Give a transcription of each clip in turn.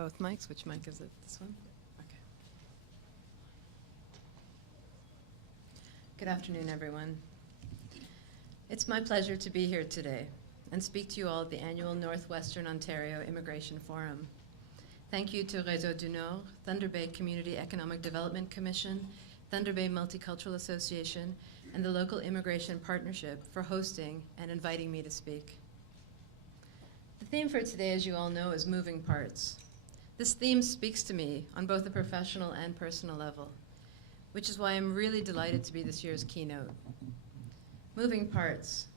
both mics. Which mic is it? This one? Okay. Good afternoon, everyone. It's my pleasure to be here today and speak to you all at the annual Northwestern Ontario Immigration Forum. Thank you to Réseau du Nord, Thunder Bay Community Economic Development Commission, Thunder Bay Multicultural Association, and the local Immigration Partnership for hosting and inviting me to speak. The theme for today, as you all know, is moving parts. This theme speaks to me on both a professional and personal level, which is why I'm really delighted to be this year's keynote. Moving parts.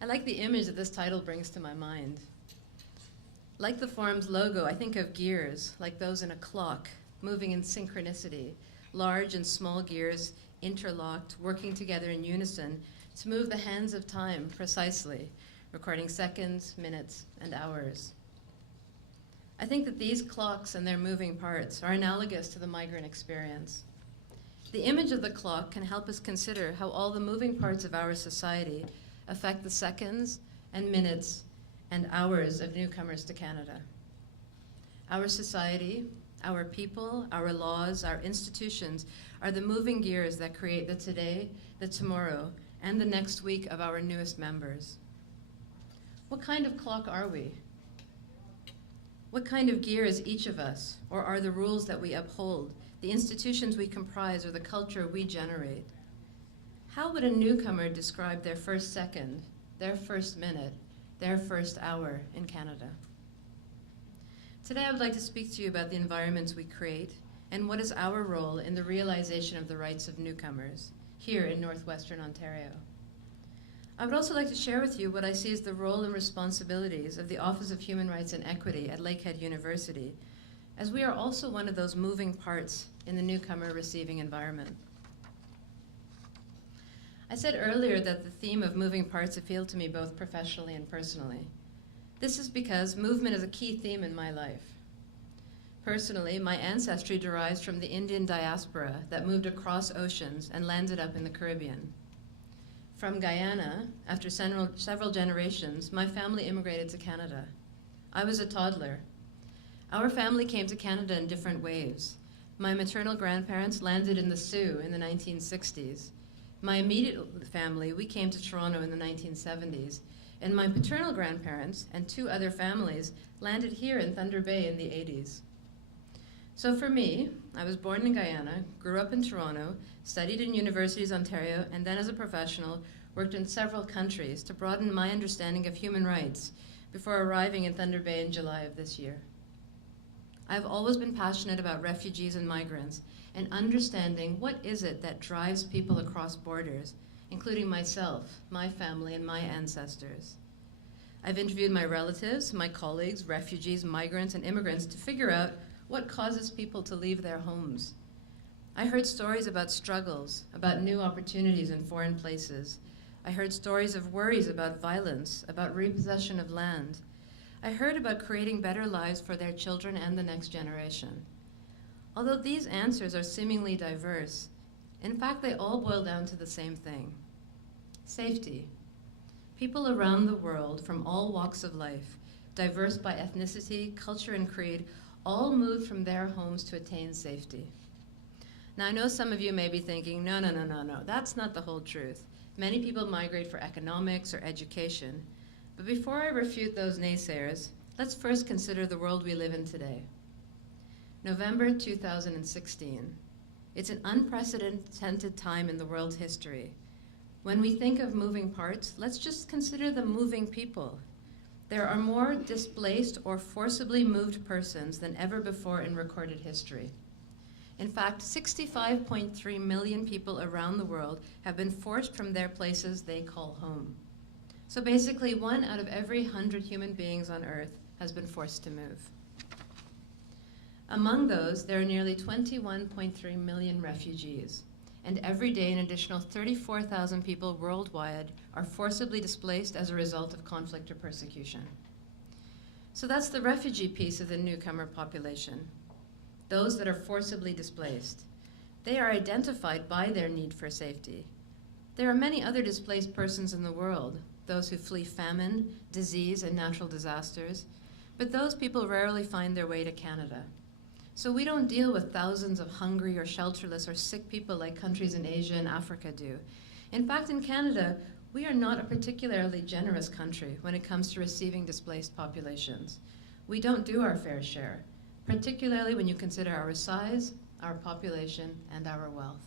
I like the image that this title brings to my mind. Like the forum's logo, I think of gears, like those in a clock, moving in synchronicity, large and small gears interlocked, working together in unison to move the hands of time precisely, recording seconds, minutes, and hours. I think that these clocks and their moving parts are analogous to the migrant experience. The image of the clock can help us consider how all the moving parts of our society affect the seconds and minutes and hours of newcomers to Canada. Our society, our people, our laws, our institutions are the moving gears that create the today, the tomorrow, and the next week of our newest members. What kind of clock are we? What kind of gear is each of us, or are the rules that we uphold, the institutions we comprise, or the culture we generate? How would a newcomer describe their first second, their first minute, their first hour in Canada? Today I would like to speak to you about the environments we create and what is our role in the realization of the rights of newcomers here in Northwestern Ontario. I would also like to share with you what I see as the role and responsibilities of the Office of Human Rights and Equity at Lakehead University, as we are also one of those moving parts in the newcomer receiving environment. I said earlier that the theme of moving parts appealed to me both professionally and personally. This is because movement is a key theme in my life. Personally, my ancestry derives from the Indian diaspora that moved across oceans and landed up in the Caribbean. From Guyana, after several generations, my family immigrated to Canada. I was a toddler. Our family came to Canada in different waves. My maternal grandparents landed in the Sioux in the 1960s. My immediate family, we came to Toronto in the 1970s, and my paternal grandparents and two other families landed here in Thunder Bay in the 80s. So for me, I was born in Guyana, grew up in Toronto, studied in universities in Ontario, and then as a professional, worked in several countries to broaden my understanding of human rights before arriving in Thunder Bay in July of this year. I've always been passionate about refugees and migrants and understanding what is it that drives people across borders, including myself, my family, and my ancestors. I've interviewed my relatives, my colleagues, refugees, migrants, and immigrants to figure out what causes people to leave their homes. I heard stories about struggles, about new opportunities in foreign places. I heard stories of worries about violence, about repossession of land. I heard about creating better lives for their children and the next generation. Although these answers are seemingly diverse, in fact, they all boil down to the same thing: safety. People around the world from all walks of life, diverse by ethnicity, culture, and creed, all moved from their homes to attain safety. Now, I know some of you may be thinking, no, that's not the whole truth. Many people migrate for economics or education. But before I refute those naysayers, let's first consider the world we live in today. November 2016. It's an unprecedented time in the world's history. When we think of moving parts, let's just consider the moving people. There are more displaced or forcibly moved persons than ever before in recorded history. In fact, 65.3 million people around the world have been forced from their places they call home. So basically, 1 out of every 100 human beings on Earth has been forced to move. Among those, there are nearly 21.3 million refugees, and every day an additional 34,000 people worldwide are forcibly displaced as a result of conflict or persecution. So that's the refugee piece of the newcomer population, those that are forcibly displaced. They are identified by their need for safety. There are many other displaced persons in the world, those who flee famine, disease, and natural disasters, But those people rarely find their way to Canada. So we don't deal with thousands of hungry or shelterless or sick people like countries in Asia and Africa do. In fact, in Canada, we are not a particularly generous country when it comes to receiving displaced populations. We don't do our fair share, particularly when you consider our size, our population, and our wealth.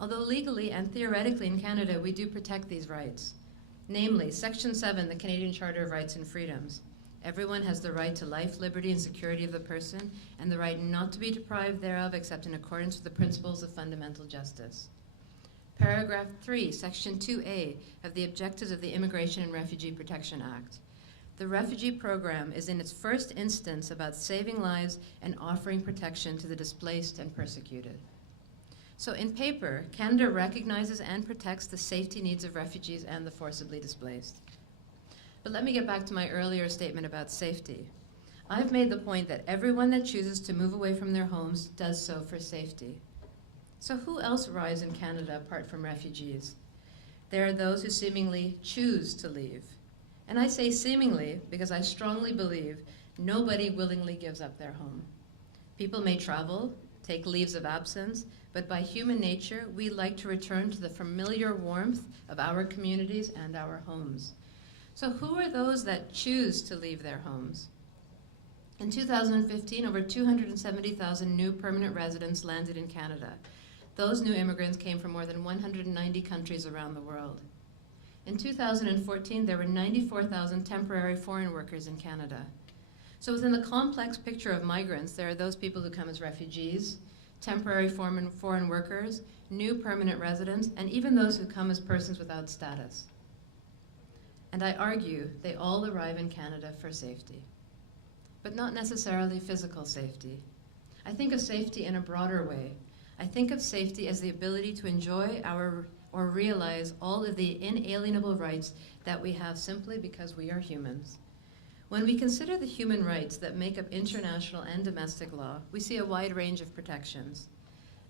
Although legally and theoretically in Canada we do protect these rights, namely Section 7, the Canadian Charter of Rights and Freedoms. Everyone has the right to life, liberty, and security of the person, and the right not to be deprived thereof except in accordance with the principles of fundamental justice. Paragraph 3, Section 2A of the Objectives of the Immigration and Refugee Protection Act. The refugee program is in its first instance about saving lives and offering protection to the displaced and persecuted. So in paper, Canada recognizes and protects the safety needs of refugees and the forcibly displaced. But let me get back to my earlier statement about safety. I've made the point that everyone that chooses to move away from their homes does so for safety. So who else arrives in Canada apart from refugees? There are those who seemingly choose to leave. And I say seemingly because I strongly believe nobody willingly gives up their home. People may travel, take leaves of absence, but by human nature, we like to return to the familiar warmth of our communities and our homes. So who are those that choose to leave their homes? In 2015, over 270,000 new permanent residents landed in Canada. Those new immigrants came from more than 190 countries around the world. In 2014, there were 94,000 temporary foreign workers in Canada. So within the complex picture of migrants, there are those people who come as refugees, temporary foreign workers, new permanent residents, and even those who come as persons without status. And I argue they all arrive in Canada for safety, but not necessarily physical safety. I think of safety in a broader way. I think of safety as the ability to enjoy or realize all of the inalienable rights that we have simply because we are humans. When we consider the human rights that make up international and domestic law, we see a wide range of protections.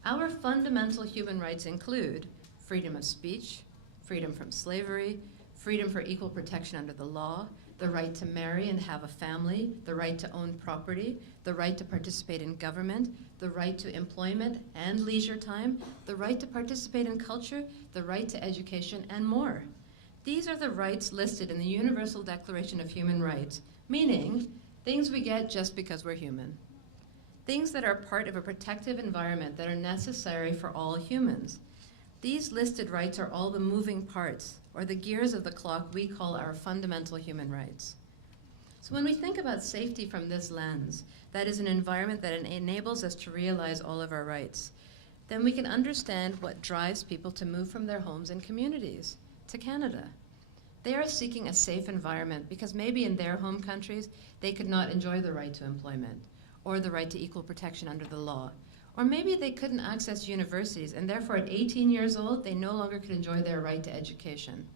Our fundamental human rights include freedom of speech, freedom from slavery, freedom for equal protection under the law, the right to marry and have a family, the right to own property, the right to participate in government, the right to employment and leisure time, the right to participate in culture, the right to education, and more. These are the rights listed in the Universal Declaration of Human Rights, meaning things we get just because we're human. Things that are part of a protective environment that are necessary for all humans. These listed rights are all the moving parts, or the gears of the clock we call our fundamental human rights. So when we think about safety from this lens, that is an environment that enables us to realize all of our rights, then we can understand what drives people to move from their homes and communities to Canada. They are seeking a safe environment because maybe in their home countries, they could not enjoy the right to employment or the right to equal protection under the law. Or maybe they couldn't access universities, and therefore at 18 years old, they no longer could enjoy their right to education.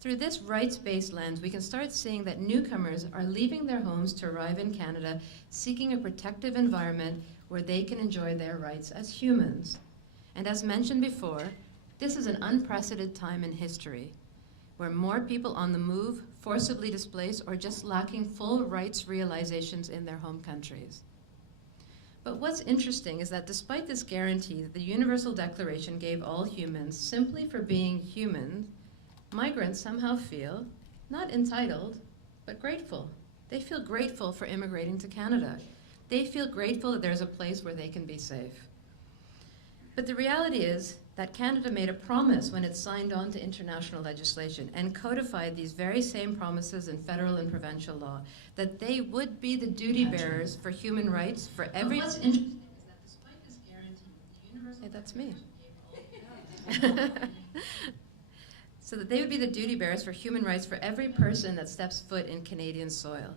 Through this rights-based lens, we can start seeing that newcomers are leaving their homes to arrive in Canada, seeking a protective environment where they can enjoy their rights as humans. And as mentioned before, this is an unprecedented time in history, where more people on the move, forcibly displaced, or just lacking full rights realizations in their home countries. But what's interesting is that despite this guarantee that the Universal Declaration gave all humans simply for being human, migrants somehow feel not entitled, but grateful. They feel grateful for immigrating to Canada. They feel grateful that there's a place where they can be safe. But the reality is that Canada made a promise when it signed on to international legislation and codified these very same promises in federal and provincial law, that they would be the duty bearers for human rights for every... What's interesting is that despite this guarantee, the Universal... Hey, that's me. So that they would be the duty bearers for human rights for every person that steps foot in Canadian soil.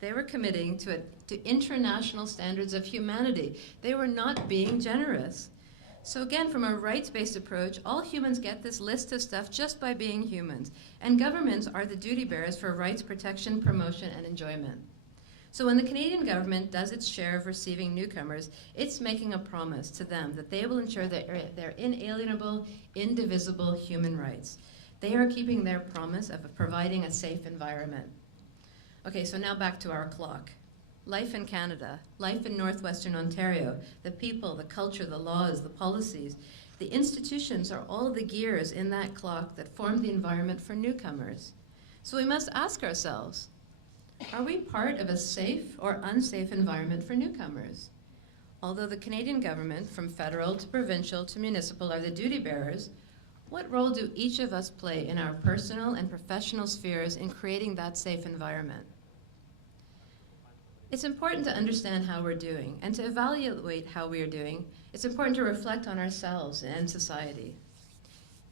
They were committing to international standards of humanity. They were not being generous. So again, from a rights-based approach, all humans get this list of stuff just by being humans. And governments are the duty bearers for rights protection, promotion, and enjoyment. So when the Canadian government does its share of receiving newcomers, it's making a promise to them that they will ensure their inalienable, indivisible human rights. They are keeping their promise of providing a safe environment. Okay, so now back to our clock. Life in Canada, life in Northwestern Ontario, the people, the culture, the laws, the policies, the institutions are all the gears in that clock that form the environment for newcomers. So we must ask ourselves, are we part of a safe or unsafe environment for newcomers? Although the Canadian government, from federal to provincial to municipal, are the duty bearers, what role do each of us play in our personal and professional spheres in creating that safe environment? It's important to understand how we're doing, and to evaluate how we are doing, it's important to reflect on ourselves and society.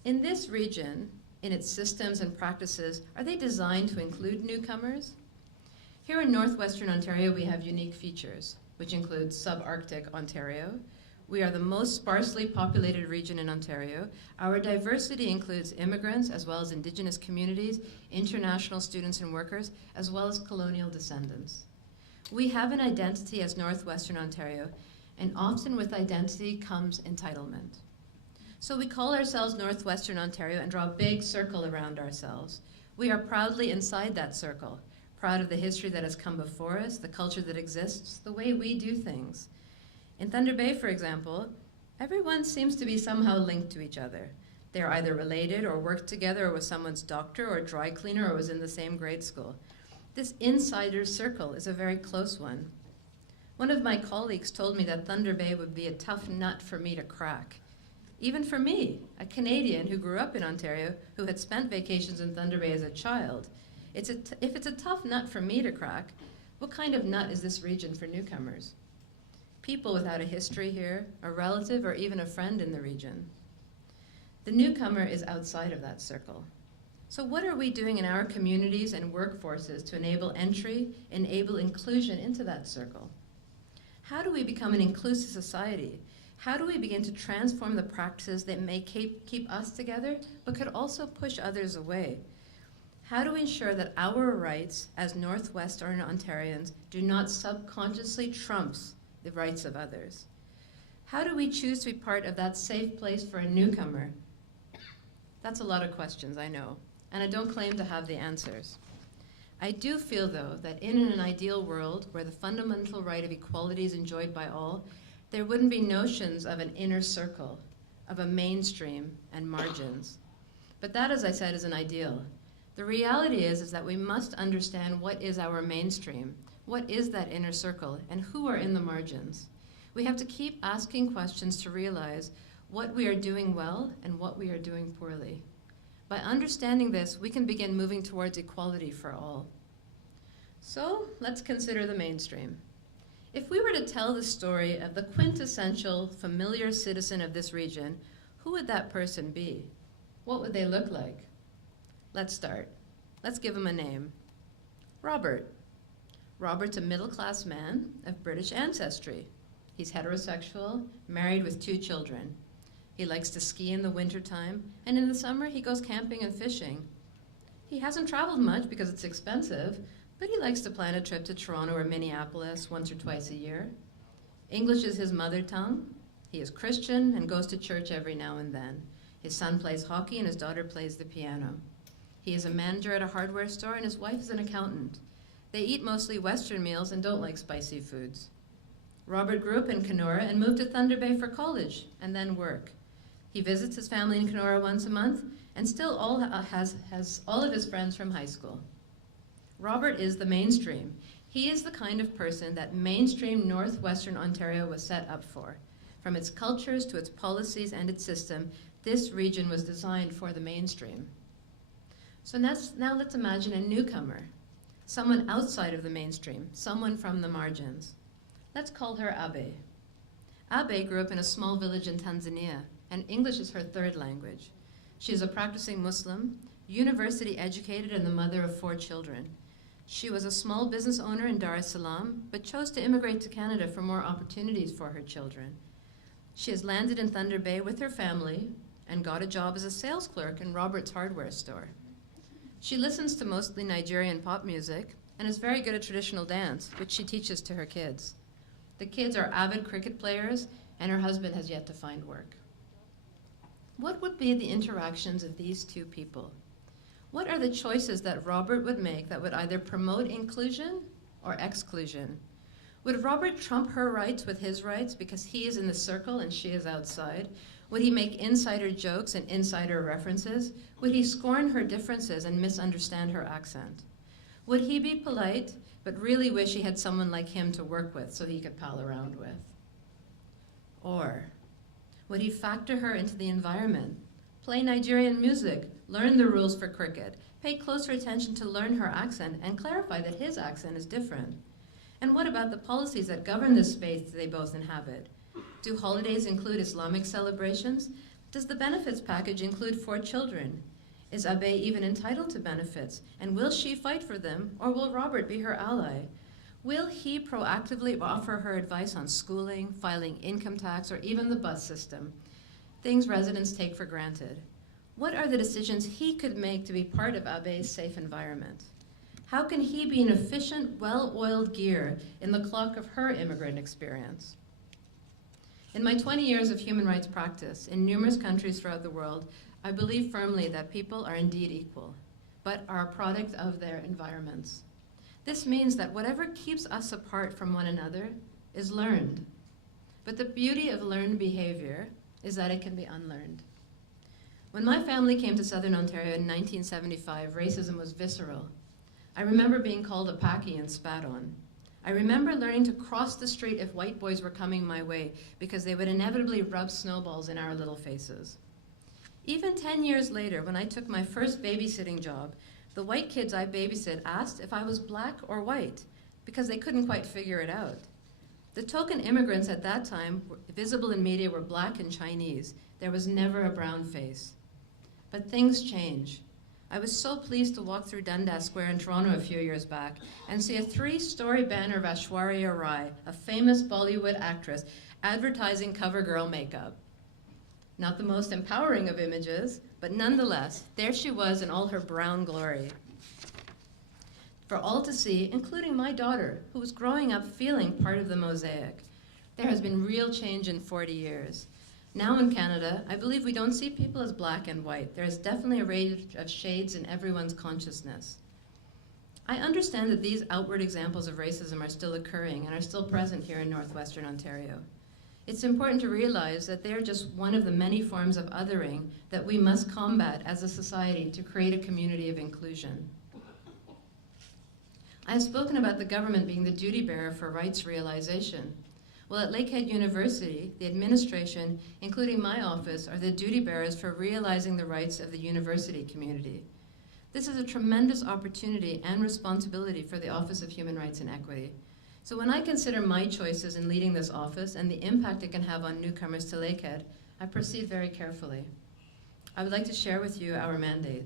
In this region, in its systems and practices, are they designed to include newcomers? Here in Northwestern Ontario, we have unique features, which include subarctic Ontario. We are the most sparsely populated region in Ontario. Our diversity includes immigrants, as well as Indigenous communities, international students and workers, as well as colonial descendants. We have an identity as Northwestern Ontario, and often with identity comes entitlement. So we call ourselves Northwestern Ontario and draw a big circle around ourselves. We are proudly inside that circle, proud of the history that has come before us, the culture that exists, the way we do things. In Thunder Bay, for example, everyone seems to be somehow linked to each other. They're either related or worked together or was someone's doctor or dry cleaner or was in the same grade school. This insider circle is a very close one. One of my colleagues told me that Thunder Bay would be a tough nut for me to crack. Even for me, a Canadian who grew up in Ontario, who had spent vacations in Thunder Bay as a child, if it's a tough nut for me to crack, what kind of nut is this region for newcomers? People without a history here, a relative, or even a friend in the region. The newcomer is outside of that circle. So what are we doing in our communities and workforces to enable entry, enable inclusion into that circle? How do we become an inclusive society? How do we begin to transform the practices that may keep us together, but could also push others away? How do we ensure that our rights as Northwestern Ontarians do not subconsciously trump the rights of others? How do we choose to be part of that safe place for a newcomer? That's a lot of questions, I know, and I don't claim to have the answers. I do feel, though, that in an ideal world where the fundamental right of equality is enjoyed by all, there wouldn't be notions of an inner circle, of a mainstream and margins. But that, as I said, is an ideal. The reality is that we must understand what is our mainstream, what is that inner circle, and who are in the margins. We have to keep asking questions to realize what we are doing well and what we are doing poorly. By understanding this, we can begin moving towards equality for all. So let's consider the mainstream. If we were to tell the story of the quintessential familiar citizen of this region, who would that person be? What would they look like? Let's start. Let's give him a name. Robert. Robert's a middle-class man of British ancestry. He's heterosexual, married with 2 children. He likes to ski in the wintertime, and in the summer he goes camping and fishing. He hasn't traveled much because it's expensive, but he likes to plan a trip to Toronto or Minneapolis once or twice a year. English is his mother tongue. He is Christian and goes to church every now and then. His son plays hockey and his daughter plays the piano. He is a manager at a hardware store and his wife is an accountant. They eat mostly Western meals and don't like spicy foods. Robert grew up in Kenora and moved to Thunder Bay for college and then work. He visits his family in Kenora once a month and still has all of his friends from high school. Robert is the mainstream. He is the kind of person that mainstream Northwestern Ontario was set up for. From its cultures to its policies and its system, this region was designed for the mainstream. So now let's imagine a newcomer, someone outside of the mainstream, someone from the margins. Let's call her Abe. Abe grew up in a small village in Tanzania, and English is her 3rd language. She is a practicing Muslim, university educated, and the mother of 4 children. She was a small business owner in Dar es Salaam, but chose to immigrate to Canada for more opportunities for her children. She has landed in Thunder Bay with her family and got a job as a sales clerk in Robert's hardware store. She listens to mostly Nigerian pop music and is very good at traditional dance, which she teaches to her kids. The kids are avid cricket players, and her husband has yet to find work. What would be the interactions of these two people? What are the choices that Robert would make that would either promote inclusion or exclusion? Would Robert trump her rights with his rights because he is in the circle and she is outside? Would he make insider jokes and insider references? Would he scorn her differences and misunderstand her accent? Would he be polite but really wish he had someone like him to work with so he could pal around with? Or would he factor her into the environment, play Nigerian music, learn the rules for cricket, pay closer attention to learn her accent, and clarify that his accent is different? And what about the policies that govern the space they both inhabit? Do holidays include Islamic celebrations? Does the benefits package include 4 children? Is Abe even entitled to benefits? And will she fight for them, or will Robert be her ally? Will he proactively offer her advice on schooling, filing income tax, or even the bus system? Things residents take for granted. What are the decisions he could make to be part of Abe's safe environment? How can he be an efficient, well-oiled gear in the clock of her immigrant experience? In my 20 years of human rights practice in numerous countries throughout the world, I believe firmly that people are indeed equal, but are a product of their environments. This means that whatever keeps us apart from one another is learned. But the beauty of learned behavior is that it can be unlearned. When my family came to Southern Ontario in 1975, racism was visceral. I remember being called a Paki and spat on. I remember learning to cross the street if white boys were coming my way because they would inevitably rub snowballs in our little faces. Even 10 years later, when I took my first babysitting job, the white kids I babysit asked if I was black or white because they couldn't quite figure it out. The token immigrants at that time, visible in media, were black and Chinese. There was never a brown face. But things change. I was so pleased to walk through Dundas Square in Toronto a few years back and see a 3-story banner of Aishwarya Rai, a famous Bollywood actress, advertising CoverGirl makeup. Not the most empowering of images, but nonetheless, there she was in all her brown glory. For all to see, including my daughter, who was growing up feeling part of the mosaic. There has been real change in 40 years. Now in Canada, I believe we don't see people as black and white. There is definitely a range of shades in everyone's consciousness. I understand that these outward examples of racism are still occurring and are still present here in Northwestern Ontario. It's important to realize that they are just one of the many forms of othering that we must combat as a society to create a community of inclusion. I have spoken about the government being the duty bearer for rights realization. Well, at Lakehead University, the administration, including my office, are the duty bearers for realizing the rights of the university community. This is a tremendous opportunity and responsibility for the Office of Human Rights and Equity. So when I consider my choices in leading this office and the impact it can have on newcomers to Lakehead, I proceed very carefully. I would like to share with you our mandate.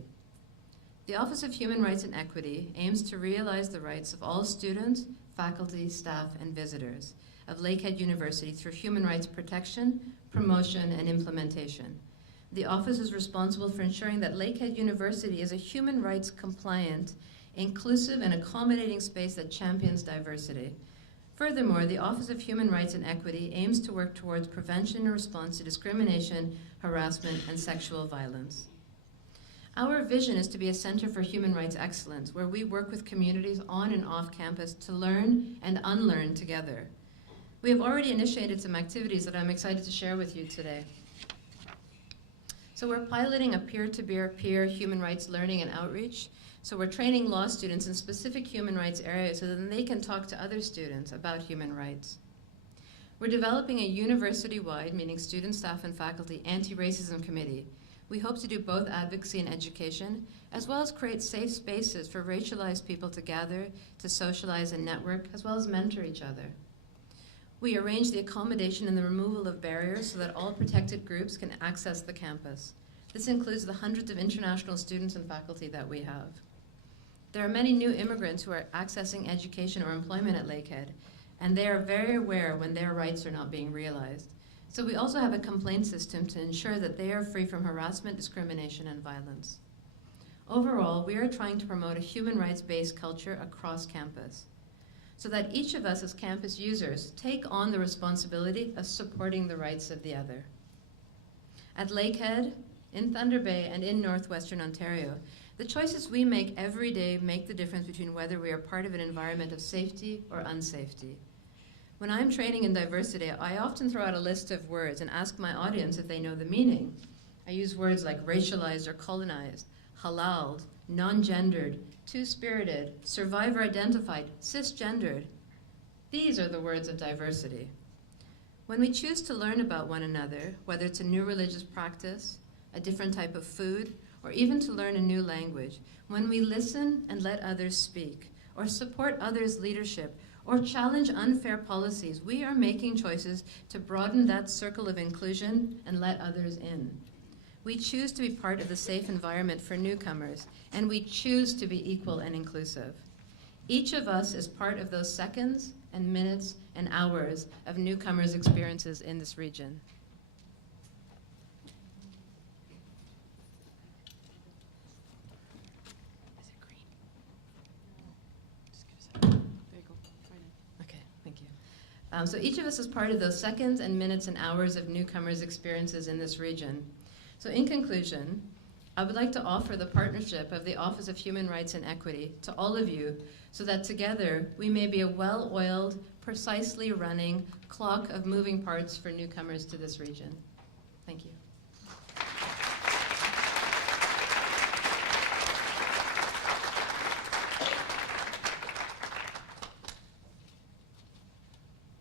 The Office of Human Rights and Equity aims to realize the rights of all students, faculty, staff, and visitors of Lakehead University through human rights protection, promotion, and implementation. The office is responsible for ensuring that Lakehead University is a human rights compliant, inclusive, and accommodating space that champions diversity. Furthermore, the Office of Human Rights and Equity aims to work towards prevention and response to discrimination, harassment, and sexual violence. Our vision is to be a center for human rights excellence, where we work with communities on and off campus to learn and unlearn together. We have already initiated some activities that I'm excited to share with you today. So we're piloting a peer-to-peer human rights learning and outreach. So we're training law students in specific human rights areas so that they can talk to other students about human rights. We're developing a university-wide, meaning students, staff, and faculty, anti-racism committee. We hope to do both advocacy and education, as well as create safe spaces for racialized people to gather, to socialize and network, as well as mentor each other. We arrange the accommodation and the removal of barriers so that all protected groups can access the campus. This includes the hundreds of international students and faculty that we have. There are many new immigrants who are accessing education or employment at Lakehead, and they are very aware when their rights are not being realized. So we also have a complaint system to ensure that they are free from harassment, discrimination, and violence. Overall, we are trying to promote a human rights-based culture across campus, so that each of us as campus users take on the responsibility of supporting the rights of the other. At Lakehead, in Thunder Bay, and in Northwestern Ontario, the choices we make every day make the difference between whether we are part of an environment of safety or unsafety. When I'm training in diversity, I often throw out a list of words and ask my audience if they know the meaning. I use words like racialized or colonized, halaled, non-gendered, two-spirited, survivor-identified, cisgendered. These are the words of diversity. When we choose to learn about one another, whether it's a new religious practice, a different type of food, or even to learn a new language, when we listen and let others speak, or support others' leadership, or challenge unfair policies, we are making choices to broaden that circle of inclusion and let others in. We choose to be part of the safe environment for newcomers, and we choose to be equal and inclusive. Each of us is part of those seconds and minutes and hours of newcomers' experiences in this region. Is it green? Just give us a second. There you go. Right in. Okay, thank you. So each of us is part of those seconds and minutes and hours of newcomers' experiences in this region. So in conclusion, I would like to offer the partnership of the Office of Human Rights and Equity to all of you so that together we may be a well-oiled, precisely running clock of moving parts for newcomers to this region.